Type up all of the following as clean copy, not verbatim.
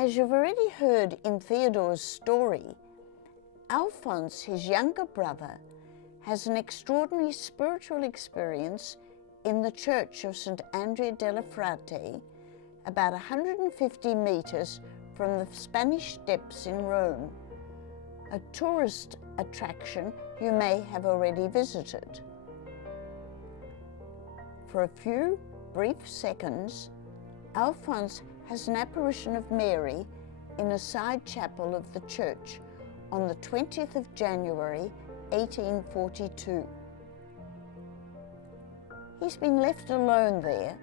As you've already heard in Theodore's story, Alphonse, his younger brother, has an extraordinary spiritual experience in the church of St Andrea della Frate, about 150 meters from the Spanish Steps in Rome, a tourist attraction you may have already visited. For a few brief seconds, Alphonse has an apparition of Mary in a side chapel of the church on the 20th of January 1842. He's been left alone there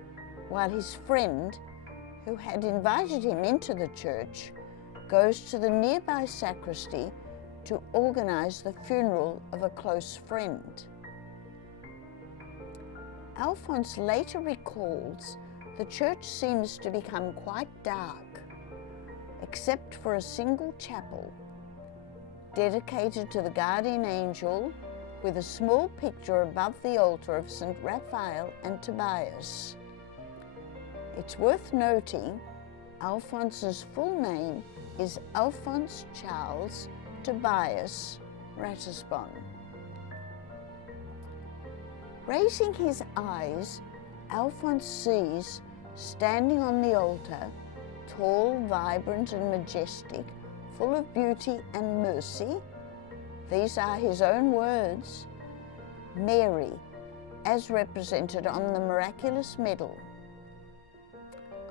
while his friend, who had invited him into the church, goes to the nearby sacristy to organize the funeral of a close friend. Alphonse later recalls the church seems to become quite dark, except for a single chapel dedicated to the guardian angel with a small picture above the altar of St Raphael and Tobias. It's worth noting Alphonse's full name is Alphonse Charles Tobias Ratisbonne. Raising his eyes, Alphonse sees, standing on the altar, tall, vibrant and majestic, full of beauty and mercy, these are his own words, Mary, as represented on the miraculous medal.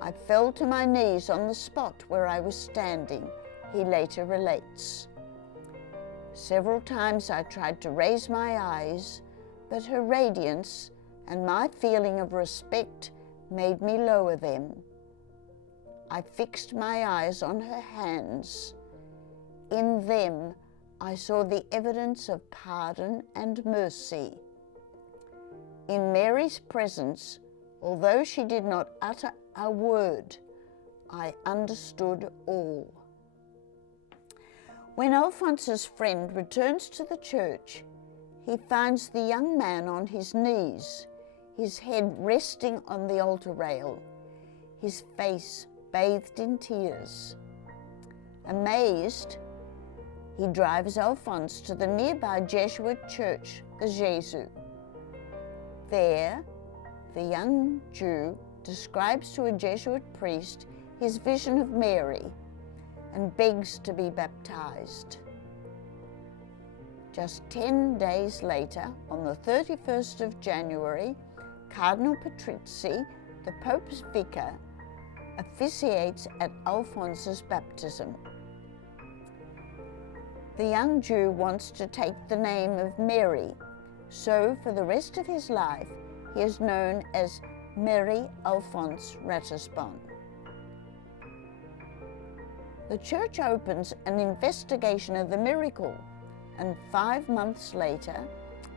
I fell to my knees on the spot where I was standing, he later relates. Several times I tried to raise my eyes, but her radiance and my feeling of respect made me lower them. I fixed my eyes on her hands. In them, I saw the evidence of pardon and mercy. In Mary's presence, although she did not utter a word, I understood all. When Alphonse's friend returns to the church, he finds the young man on his knees, his head resting on the altar rail, his face bathed in tears. Amazed, he drives Alphonse to the nearby Jesuit church, the Jésus. There, the young Jew describes to a Jesuit priest his vision of Mary and begs to be baptized. Just 10 days later, on the 31st of January, Cardinal Patrizzi, the Pope's vicar, officiates at Alphonse's baptism. The young Jew wants to take the name of Mary, so for the rest of his life he is known as Mary Alphonse Ratisbonne. The church opens an investigation of the miracle, and 5 months later,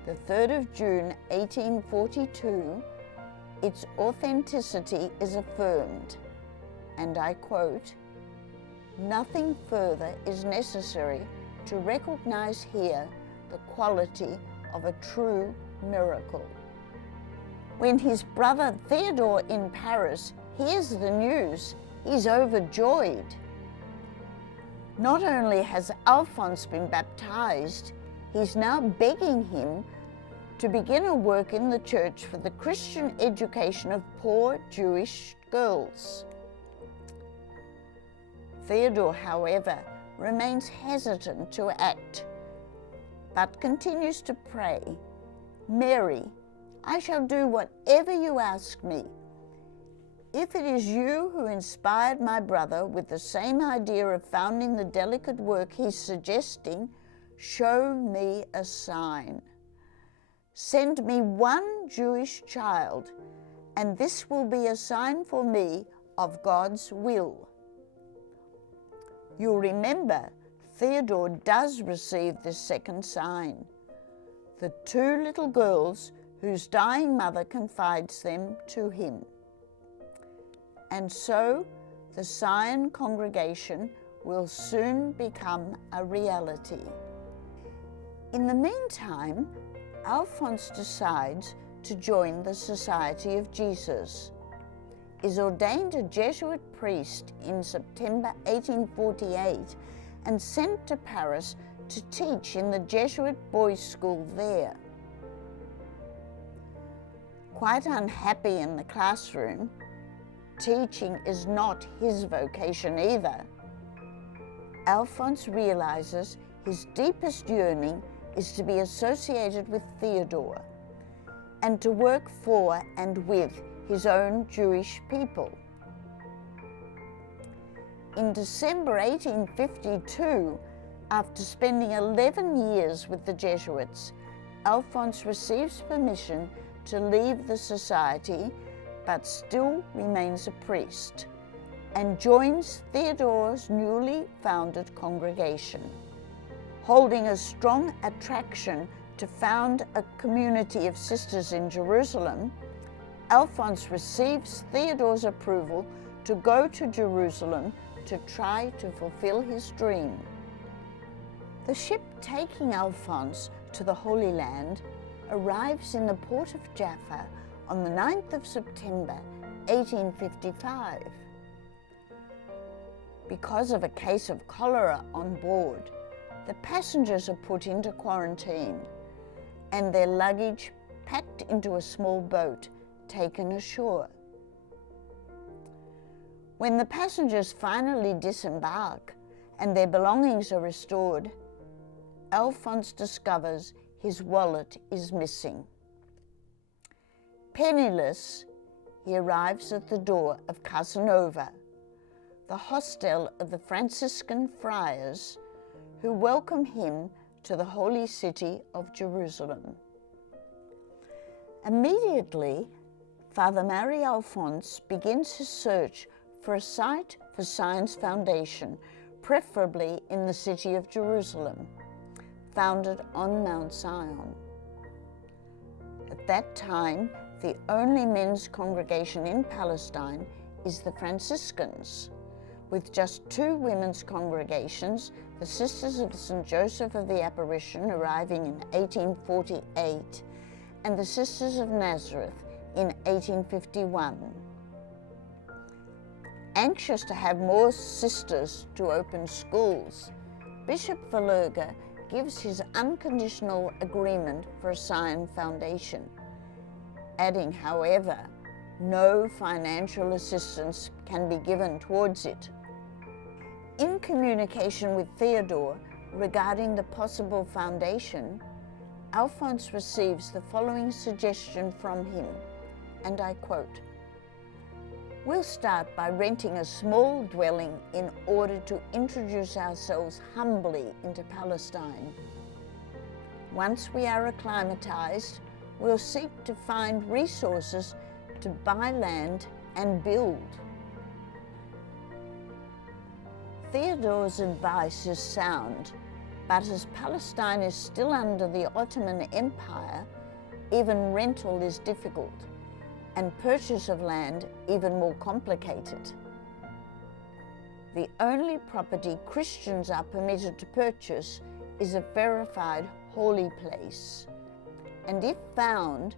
the 3rd of June 1842, its authenticity is affirmed, and I quote, "Nothing further is necessary to recognize here the quality of a true miracle." When his brother Theodore in Paris hears the news, he's overjoyed. Not only has Alphonse been baptized, he's now begging him to begin a work in the church for the Christian education of poor Jewish girls. Theodore, however, remains hesitant to act, but continues to pray, "Mary, I shall do whatever you ask me. If it is you who inspired my brother with the same idea of founding the delicate work he's suggesting, show me a sign. Send me one Jewish child, and this will be a sign for me of God's will." You'll remember, Theodore does receive this second sign. The 2 little girls whose dying mother confides them to him. And so the Sion congregation will soon become a reality. In the meantime, Alphonse decides to join the Society of Jesus. is ordained a Jesuit priest in September 1848 and sent to Paris to teach in the Jesuit boys' school there. Quite unhappy in the classroom, teaching is not his vocation either. Alphonse realizes his deepest yearning is to be associated with Theodore and to work for and with his own Jewish people. In December 1852, after spending 11 years with the Jesuits, Alphonse receives permission to leave the society, but still remains a priest, and joins Theodore's newly founded congregation. Holding a strong attraction to found a community of sisters in Jerusalem, Alphonse receives Theodore's approval to go to Jerusalem to try to fulfill his dream. The ship taking Alphonse to the Holy Land arrives in the port of Jaffa on the 9th of September 1855. Because of a case of cholera on board, the passengers are put into quarantine and their luggage packed into a small boat taken ashore. When the passengers finally disembark and their belongings are restored, Alphonse discovers his wallet is missing. Penniless, he arrives at the door of Casanova, the hostel of the Franciscan friars who welcome him to the holy city of Jerusalem. Immediately, Father Marie Alphonse begins his search for a site for Sion's foundation, preferably in the city of Jerusalem, founded on Mount Sion. At that time, the only men's congregation in Palestine is the Franciscans, with just 2 women's congregations, the Sisters of St. Joseph of the Apparition arriving in 1848 and the Sisters of Nazareth in 1851. Anxious to have more sisters to open schools, Bishop Verloga gives his unconditional agreement for a Sion foundation, adding, however, no financial assistance can be given towards it. In communication with Theodore regarding the possible foundation, Alphonse receives the following suggestion from him, and I quote, "We'll start by renting a small dwelling in order to introduce ourselves humbly into Palestine. Once we are acclimatized, we'll seek to find resources to buy land and build." Theodore's advice is sound, but as Palestine is still under the Ottoman Empire, even rental is difficult, and purchase of land even more complicated. The only property Christians are permitted to purchase is a verified holy place, and if found,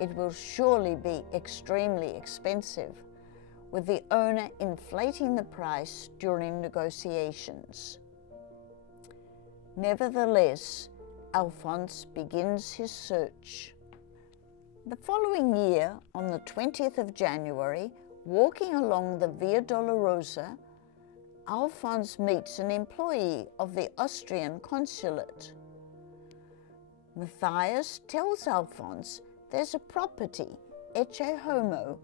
it will surely be extremely expensive, with the owner inflating the price during negotiations. Nevertheless, Alphonse begins his search. The following year, on the 20th of January, walking along the Via Dolorosa, Alphonse meets an employee of the Austrian consulate. Matthias tells Alphonse there's a property, Ecce Homo,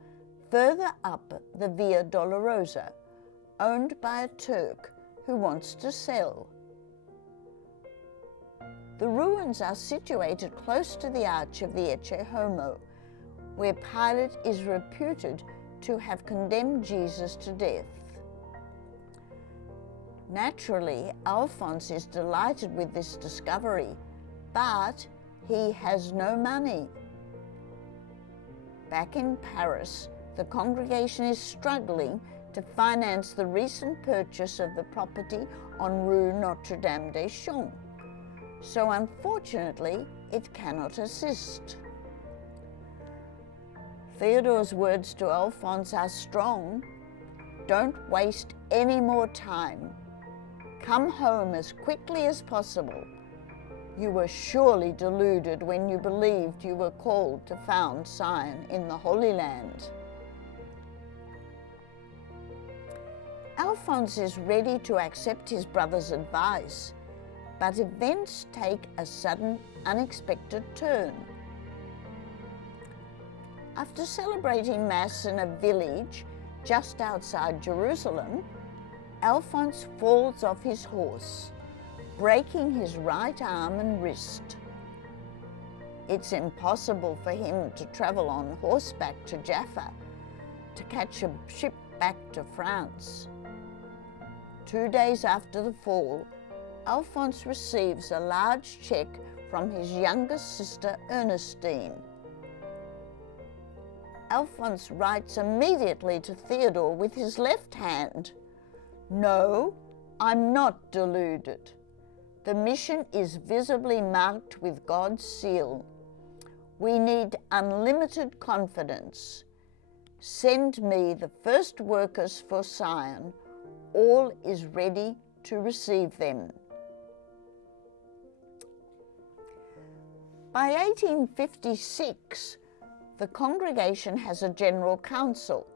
further up the Via Dolorosa, owned by a Turk who wants to sell. The ruins are situated close to the arch of the Ecce Homo, where Pilate is reputed to have condemned Jesus to death. Naturally, Alphonse is delighted with this discovery, but he has no money. Back in Paris, the congregation is struggling to finance the recent purchase of the property on Rue Notre-Dame-des-Champs, so unfortunately it cannot assist. Theodore's words to Alphonse are strong. Don't waste any more time. Come home as quickly as possible. You were surely deluded when you believed you were called to found Sion in the Holy Land. Alphonse is ready to accept his brother's advice, but events take a sudden, unexpected turn. After celebrating Mass in a village just outside Jerusalem, Alphonse falls off his horse, breaking his right arm and wrist. It's impossible for him to travel on horseback to Jaffa to catch a ship back to France. 2 days after the fall, Alphonse receives a large check from his youngest sister Ernestine. Alphonse writes immediately to Theodore with his left hand, "No, I'm not deluded. The mission is visibly marked with God's seal. We need unlimited confidence. Send me the first workers for Sion. All is ready to receive them." By 1856, the congregation has a general council,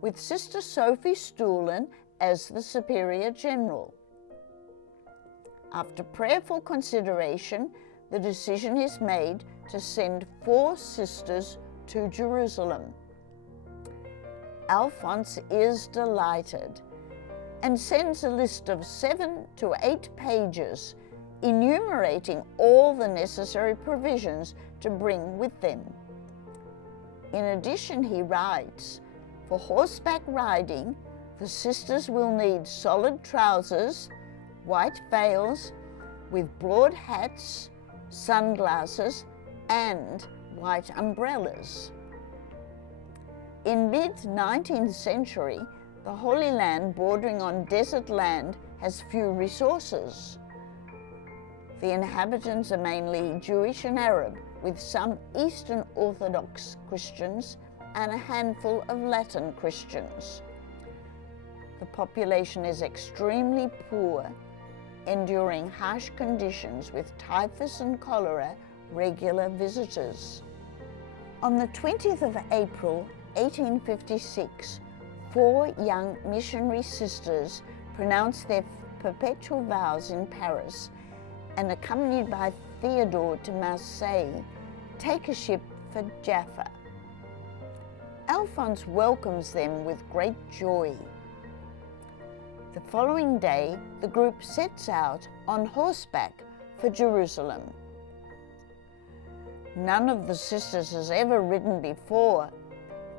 with Sister Sophie Stoolen as the Superior General. After prayerful consideration, the decision is made to send 4 sisters to Jerusalem. Alphonse is delighted and sends a list of 7 to 8 pages enumerating all the necessary provisions to bring with them. In addition, he writes, for horseback riding, the sisters will need solid trousers, white veils with broad hats, sunglasses, and white umbrellas. In mid-19th century, the Holy Land bordering on desert land has few resources. The inhabitants are mainly Jewish and Arab, with some Eastern Orthodox Christians and a handful of Latin Christians. The population is extremely poor, enduring harsh conditions with typhus and cholera regular visitors. On the 20th of April, 1856, 4 young missionary sisters pronounced their perpetual vows in Paris and, accompanied by Theodore to Marseille, take a ship for Jaffa. Alphonse welcomes them with great joy. The following day, the group sets out on horseback for Jerusalem. None of the sisters has ever ridden before,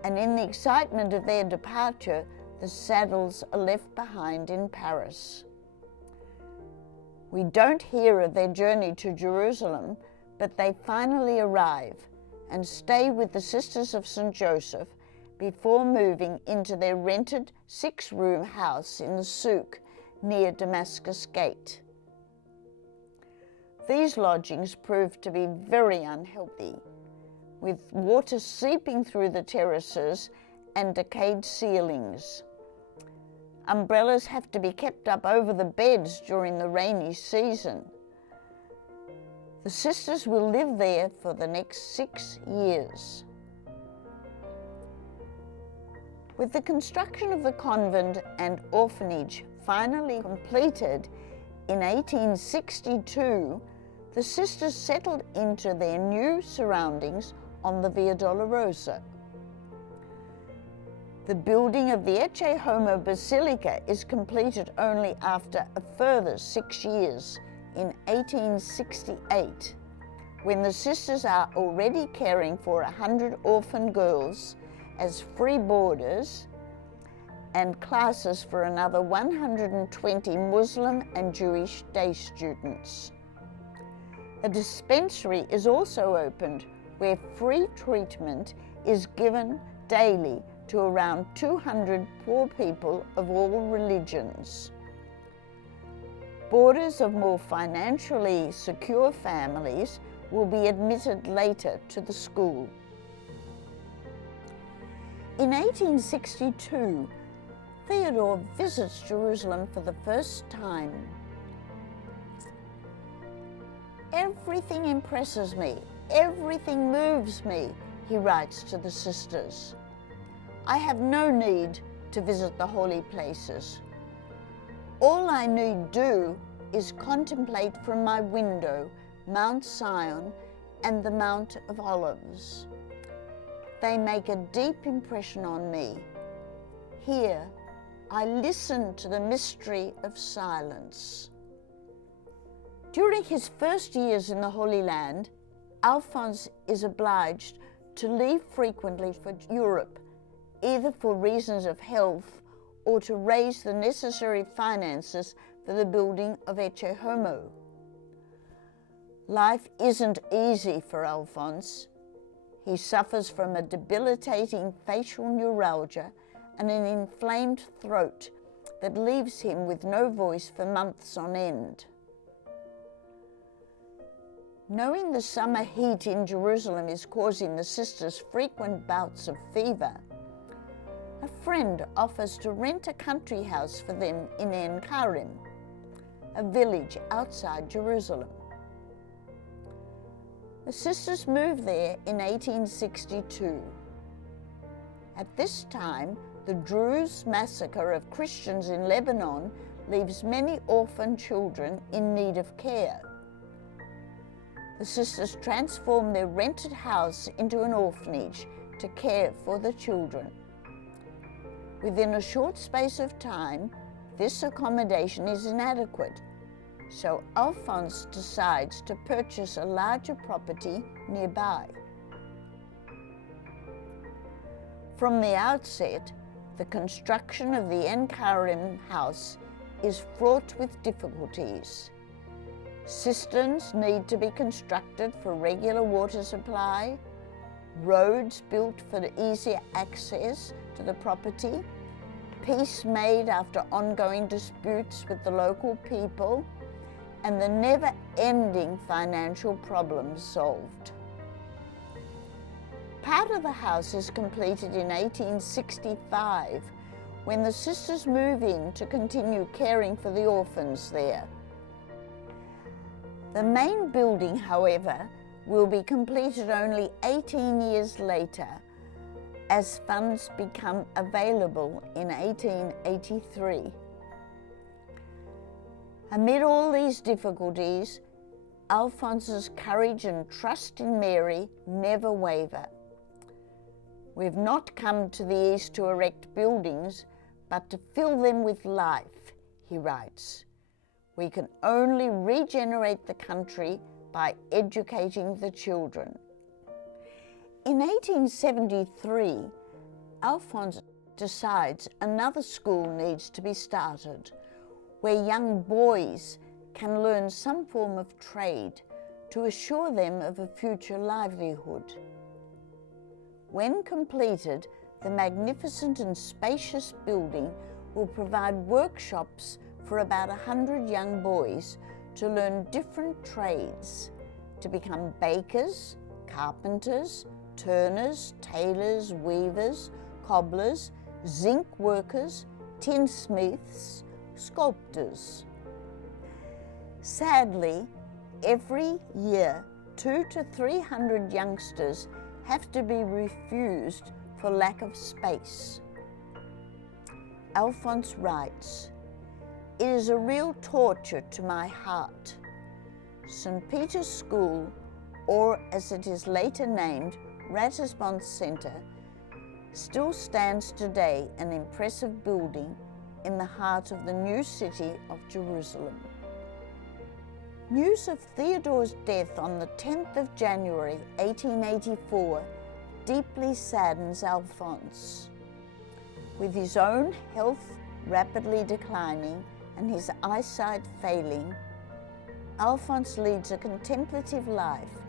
and in the excitement of their departure, the saddles are left behind in Paris. We don't hear of their journey to Jerusalem, but they finally arrive and stay with the Sisters of St. Joseph before moving into their rented 6-room house in the souk near Damascus Gate. These lodgings proved to be very unhealthy, with water seeping through the terraces and decayed ceilings. Umbrellas have to be kept up over the beds during the rainy season. The sisters will live there for the next 6 years. With the construction of the convent and orphanage finally completed in 1862, the sisters settled into their new surroundings on the Via Dolorosa. The building of the Ecce Homo Basilica is completed only after a further 6 years in 1868, when the sisters are already caring for 100 orphan girls as free boarders and classes for another 120 Muslim and Jewish day students. A dispensary is also opened where free treatment is given daily to around 200 poor people of all religions. Boarders of more financially secure families will be admitted later to the school. In 1862, Theodore visits Jerusalem for the first time. "Everything impresses me, everything moves me," he writes to the sisters. "I have no need to visit the holy places. All I need do is contemplate from my window Mount Sion and the Mount of Olives. They make a deep impression on me. Here, I listen to the mystery of silence." During his first years in the Holy Land, Alphonse is obliged to leave frequently for Europe, either for reasons of health or to raise the necessary finances for the building of Ecce Homo. Life isn't easy for Alphonse. He suffers from a debilitating facial neuralgia and an inflamed throat that leaves him with no voice for months on end. Knowing the summer heat in Jerusalem is causing the sisters frequent bouts of fever, a friend offers to rent a country house for them in En Karim, a village outside Jerusalem. The sisters moved there in 1862. At this time, the Druze massacre of Christians in Lebanon leaves many orphan children in need of care. The sisters transform their rented house into an orphanage to care for the children. Within a short space of time, this accommodation is inadequate, so Alphonse decides to purchase a larger property nearby. From the outset, the construction of the En Karim house is fraught with difficulties. Cisterns need to be constructed for regular water supply, roads built for easier access to the property, peace made after ongoing disputes with the local people, and the never-ending financial problems solved. Part of the house is completed in 1865, when the sisters move in to continue caring for the orphans there. The main building, however, will be completed only 18 years later, as funds become available in 1883. Amid all these difficulties, Alphonse's courage and trust in Mary never waver. "We've not come to the East to erect buildings, but to fill them with life," he writes. "We can only regenerate the country by educating the children." In 1873, Alphonse decides another school needs to be started, where young boys can learn some form of trade to assure them of a future livelihood. When completed, the magnificent and spacious building will provide workshops for about 100 young boys to learn different trades, to become bakers, carpenters, turners, tailors, weavers, cobblers, zinc workers, tinsmiths, sculptors. Sadly, every year 200 to 300 youngsters have to be refused for lack of space. Alphonse writes, "It is a real torture to my heart. St. Peter's School, or as it is later named, Ratisbonne Centre, still stands today, an impressive building in the heart of the new city of Jerusalem." News of Theodore's death on the 10th of January 1884 deeply saddens Alphonse. With his own health rapidly declining and his eyesight failing, Alphonse leads a contemplative life,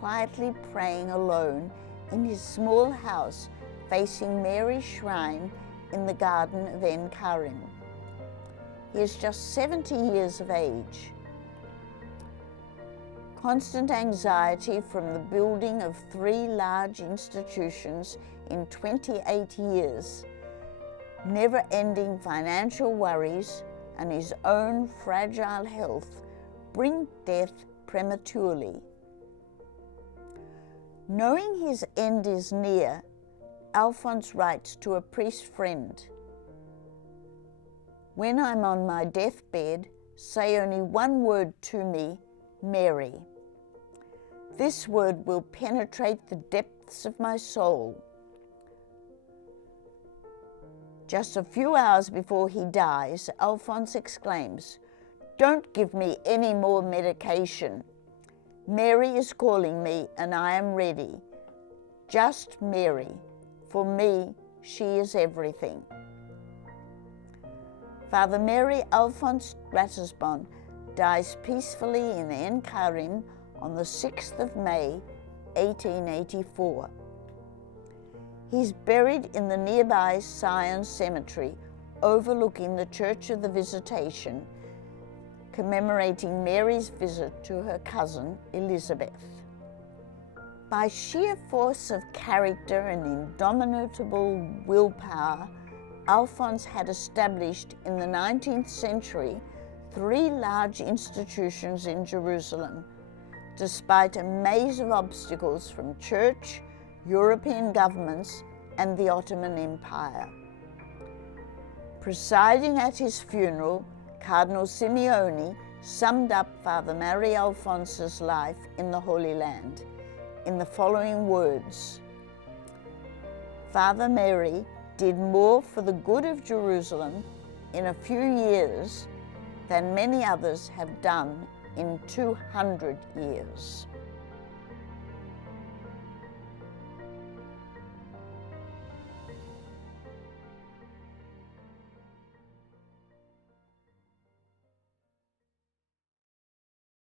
quietly praying alone in his small house facing Mary's shrine in the garden of En Karim. He is just 70 years of age. constant anxiety from the building of 3 large institutions in 28 years, never-ending financial worries, and his own fragile health bring death prematurely. Knowing his end is near, Alphonse writes to a priest friend, "When I'm on my deathbed, say only one word to me, Mary. This word will penetrate the depths of my soul." Just a few hours before he dies, Alphonse exclaims, "Don't give me any more medication. Mary is calling me and I am ready. Just Mary. For me, she is everything." Father Mary Alphonse Ratisbonne dies peacefully in En Karim on the 6th of May, 1884. He's buried in the nearby Sion Cemetery, overlooking the Church of the Visitation, commemorating Mary's visit to her cousin Elizabeth. By sheer force of character and indomitable willpower, Alphonse had established in the 19th century 3 large institutions in Jerusalem, despite a maze of obstacles from church, European governments, and the Ottoman Empire. Presiding at his funeral, Cardinal Simeoni summed up Father Mary Alphonse's life in the Holy Land in the following words: "Father Mary did more for the good of Jerusalem in a few years than many others have done in 200 years."